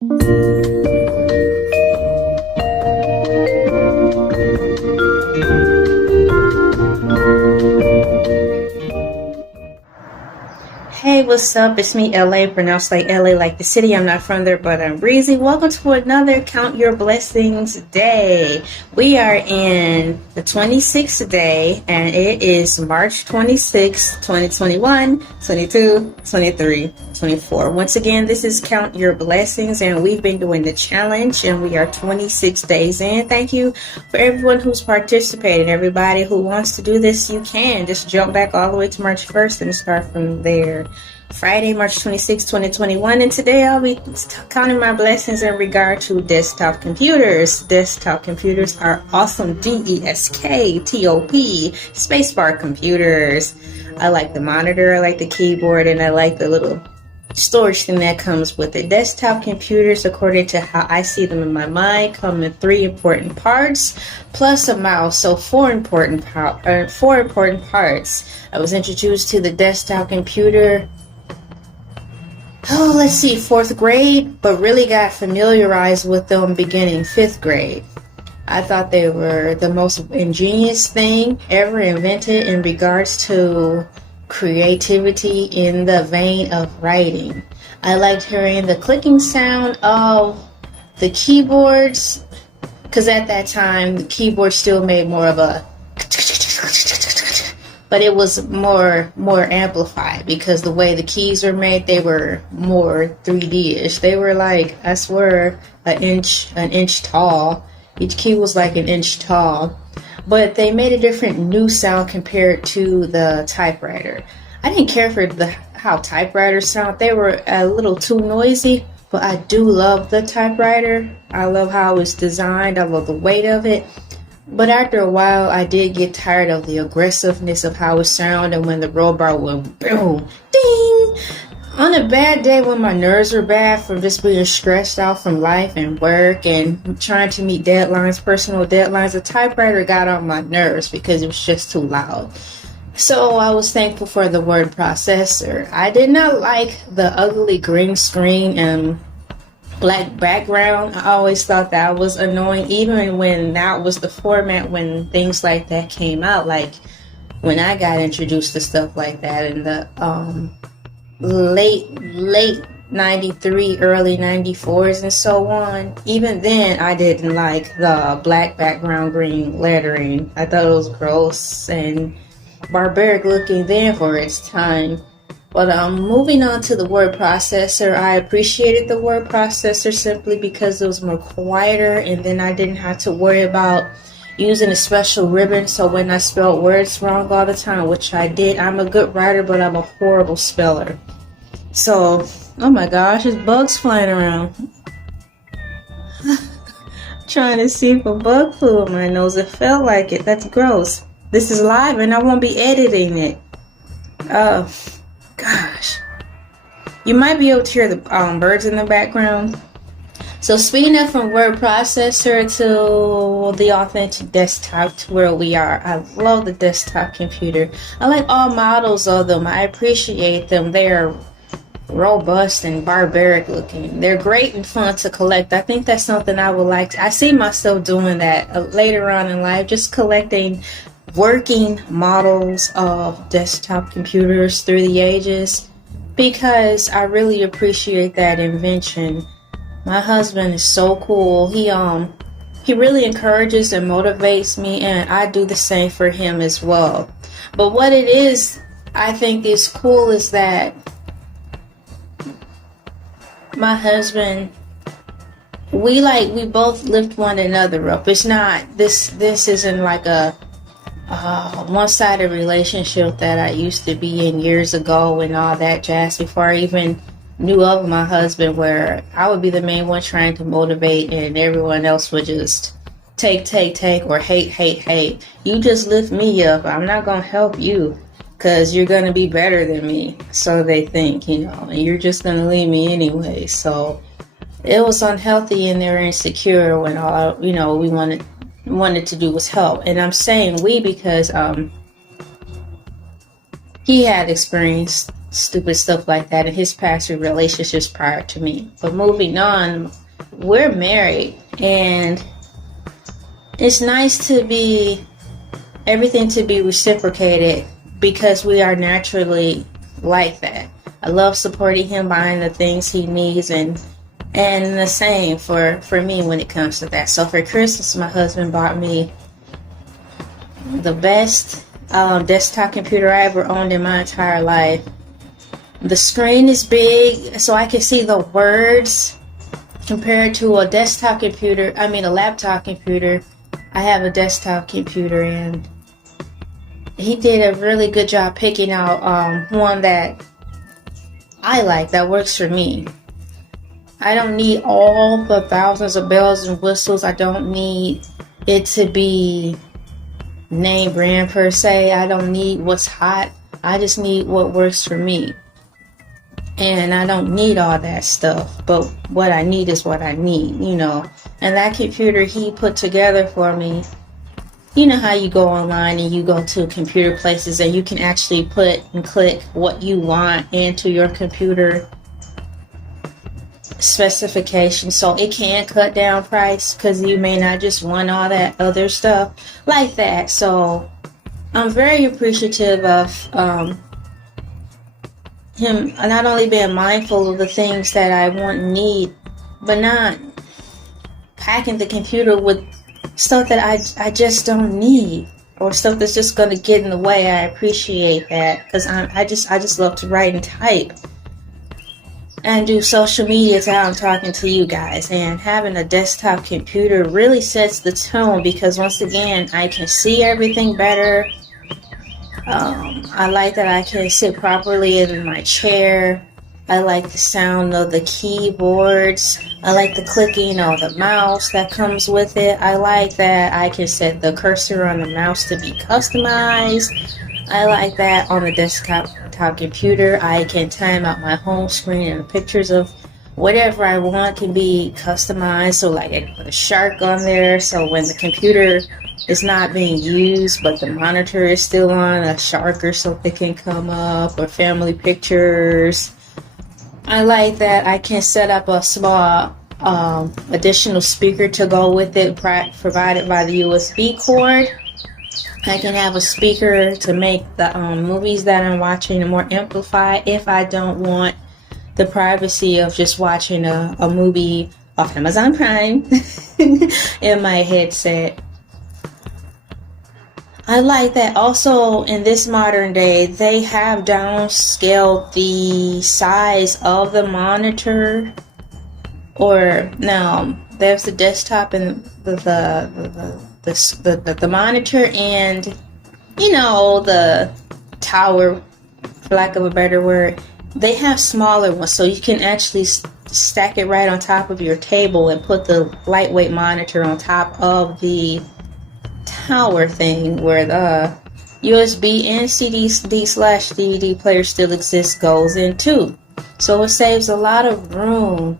Hey, what's up? It's me, LA, pronounced like LA, like the city. I'm not from there, but I'm breezy. Welcome to another Count Your Blessings day. We are in the 26th day, and it is March 26th, 2021, 22, 23, 24. Once again, this is Count Your Blessings, and we've been doing the challenge, and we are 26 days in. Thank you for everyone who's participated. Everybody who wants to do this, you can. Just jump back all the way to March 1st and start from there. Friday, March 26, 2021, and today I'll be counting my blessings in regard to desktop computers. Desktop computers are awesome. DESKTOP, spacebar computers. I like the monitor, I like the keyboard, and I like the little storage thing that comes with it. Desktop computers, according to how I see them in my mind, come in 3 important parts plus a mouse, so 4 important parts. I was introduced to the desktop computer, let's see, 4th grade, but really got familiarized with them beginning 5th grade. I thought they were the most ingenious thing ever invented in regards to creativity in the vein of writing. I liked hearing the clicking sound of the keyboards, because at that time the keyboard still made more of a, but it was more amplified because the way the keys are made, they were more 3D-ish. They were like, I swear, an inch tall. Each key was like an inch tall, but they made a different new sound compared to the typewriter. I didn't care for how typewriters sound. They were a little too noisy, but I do love the typewriter. I love how it's designed. I love the weight of it. But after a while, I did get tired of the aggressiveness of how it sounded, and when the robot went boom, ding. On a bad day when my nerves are bad from just being stressed out from life and work and trying to meet deadlines, personal deadlines, the typewriter got on my nerves because it was just too loud. So I was thankful for the word processor. I did not like the ugly green screen and black background. I always thought that was annoying, even when that was the format when things like that came out. Like when I got introduced to stuff like that in the late 93, early 94s and so on. Even then, I didn't like the black background green lettering. I thought it was gross and barbaric looking then for its time. But moving on to the word processor, I appreciated the word processor simply because it was more quieter, and then I didn't have to worry about using a special ribbon so when I spelled words wrong all the time, which I did. I'm a good writer, but I'm a horrible speller. So, oh my gosh, there's bugs flying around. Trying to see if a bug flew in my nose. It felt like it. That's gross. This is live and I won't be editing it. Oh, gosh. You might be able to hear the birds in the background. So speeding up from word processor to the authentic desktop to where we are. I love the desktop computer. I like all models of them. I appreciate them. They're robust and barbaric looking. They're great and fun to collect. I think that's something I would like to. I see myself doing that later on in life, just collecting working models of desktop computers through the ages, because I really appreciate that invention. My husband is so cool. He really encourages and motivates me, and I do the same for him as well. But what it is, I think is cool is that my husband, we both lift one another up. It's not this isn't like a one-sided relationship that I used to be in years ago and all that jazz, before I even knew of my husband, where I would be the main one trying to motivate and everyone else would just take or hate. You just lift me up. I'm not gonna help you because you're gonna be better than me, so they think, and you're just gonna leave me anyway. So it was unhealthy and they were insecure when all we wanted to do was help. And I'm saying we because he had experienced stupid stuff like that in his past relationships prior to me. But moving on, we're married, and it's nice to be everything to be reciprocated because we are naturally like that. I love supporting him, buying the things he needs, and the same for me when it comes to that. So for Christmas, my husband bought me the best desktop computer I ever owned in my entire life. The screen is big, so I can see the words compared to a laptop computer. I have a desktop computer, and he did a really good job picking out one that I like, that works for me. I don't need all the thousands of bells and whistles. I don't need it to be name brand per se. I don't need what's hot. I just need what works for me. And I don't need all that stuff, but what I need is what I need, you know. And that computer he put together for me, you know how you go online and you go to computer places and you can actually put and click what you want into your computer specification, so it can cut down price because you may not just want all that other stuff like that. So I'm very appreciative of him not only being mindful of the things that I want and need, but not packing the computer with stuff that I just don't need, or stuff that's just going to get in the way. I appreciate that because I just love to write and type and do social media. Is how I'm talking to you guys, and having a desktop computer really sets the tone because once again I can see everything better. I like that I can sit properly in my chair. I like the sound of the keyboards. I like the clicking of the mouse that comes with it. I like that I can set the cursor on the mouse to be customized. I like that on the desktop computer I can time out my home screen, and the pictures of whatever I want can be customized. So like I can put a shark on there, so when the computer is not being used but the monitor is still on, a shark or something can come up, or family pictures. I like that I can set up a small additional speaker to go with it, provided by the USB cord. I can have a speaker to make the movies that I'm watching more amplified if I don't want the privacy of just watching a movie off Amazon Prime in my headset. I like that also in this modern day they have downscaled the size of the monitor. Or now there's the desktop and the monitor, and you know, the tower, for lack of a better word. They have smaller ones, so you can actually stack it right on top of your table and put the lightweight monitor on top of the tower thing, where the USB and CD/DVD player still exists, goes in too. So it saves a lot of room.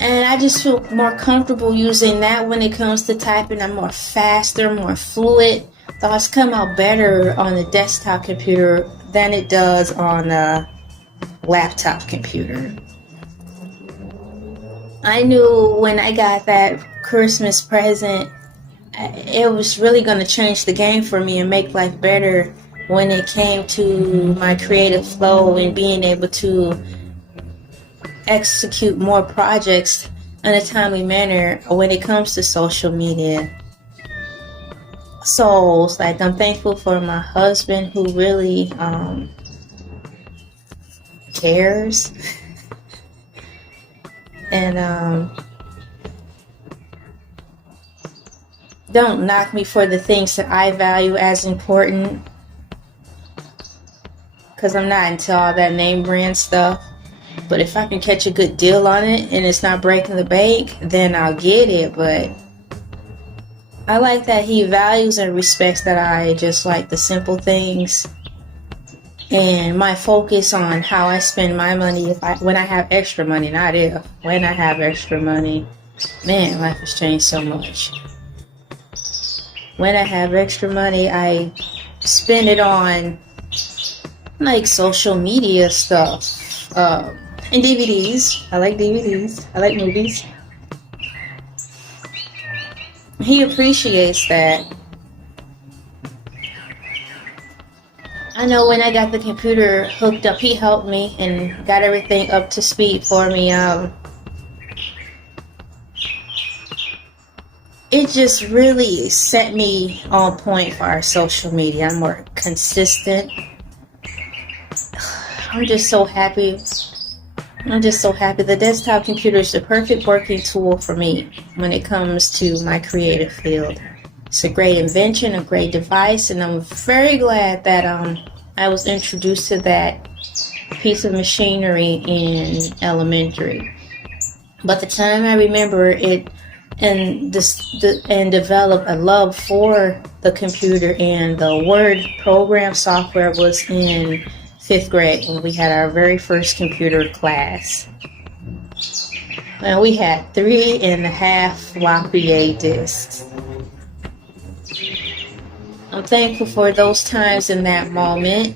And I just feel more comfortable using that when it comes to typing. I'm more faster, more fluid. Thoughts come out better on the desktop computer than it does on a laptop computer. I knew when I got that Christmas present, it was really going to change the game for me and make life better when it came to my creative flow and being able to execute more projects in a timely manner when it comes to social media. So it's like I'm thankful for my husband who really cares and don't knock me for the things that I value as important, because I'm not into all that name brand stuff. But if I can catch a good deal on it and it's not breaking the bank, then I'll get it. But I like that he values and respects that I just like the simple things, and my focus on how I spend my money when I have extra money, not if. When I have extra money, man, life has changed so much. When I have extra money, I spend it on like social media stuff, and DVDs. I like DVDs. I like movies. He appreciates that. I know when I got the computer hooked up, he helped me and got everything up to speed for me. It just really set me on point for our social media. I'm more consistent. I'm just so happy. The desktop computer is the perfect working tool for me when it comes to my creative field. It's a great invention, a great device, and I'm very glad that I was introduced to that piece of machinery in elementary. But the time I remember it and develop a love for the computer and the Word program software was in 5th grade when we had our very first computer class. And we had 3.5 floppy disks. I'm thankful for those times in that moment.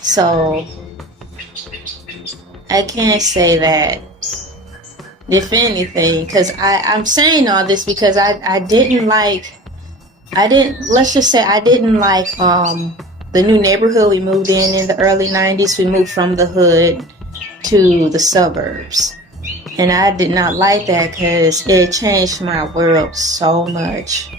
So I can't say that, if anything, because I'm saying all this because I didn't like the new neighborhood we moved in the early 90s. We moved from the hood to the suburbs. And I did not like that because it changed my world so much.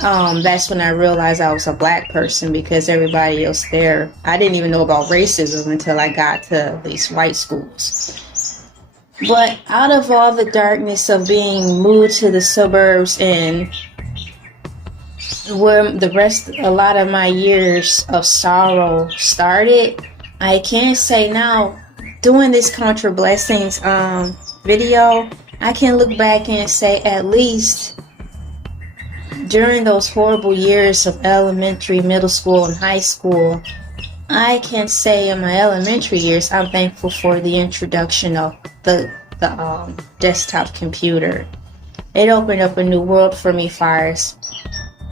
That's when I realized I was a black person because everybody else there, I didn't even know about racism until I got to these white schools. But out of all the darkness of being moved to the suburbs and where a lot of my years of sorrow started, I can say now, doing this Contra Blessings video, I can look back and say at least during those horrible years of elementary, middle school, and high school, I can say in my elementary years, I'm thankful for the introduction of the desktop computer. It opened up a new world for me, fires.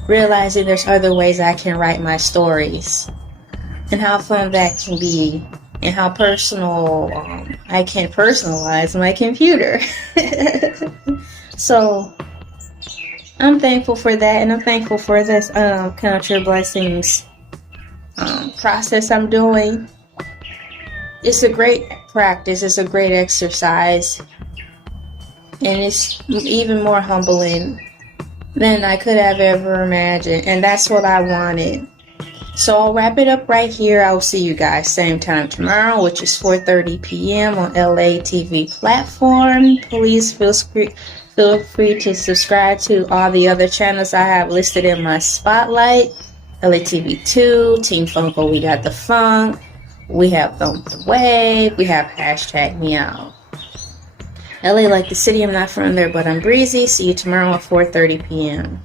Realizing there's other ways I can write my stories, and how fun that can be, and how personal I can personalize my computer. So I'm thankful for that, and I'm thankful for this Contra Blessings process I'm doing. It's a great practice, it's a great exercise, and it's even more humbling than I could have ever imagined, and that's what I wanted. So I'll wrap it up right here. I will see you guys same time tomorrow, which is 4:30 p.m. on Elaytv platform. Please feel free to subscribe to all the other channels I have listed in my spotlight. Elaytv 2, Team FUNKO, we got the funk, we have the wave, we have #MEOW. LA like the city, I'm not from there, but I'm breezy. See you tomorrow at 4:30 p.m.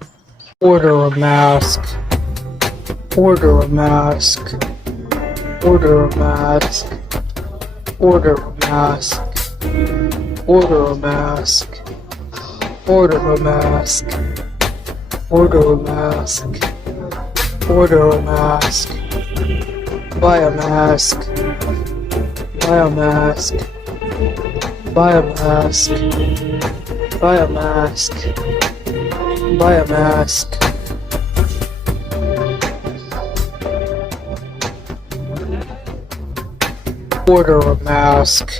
Order a mask. Order a mask. Order a mask. Order a mask. Order a mask. Order a mask. Order a mask. Order a mask. Buy a mask. Buy a mask. Buy a mask. Buy a mask. Buy a mask. Order a mask.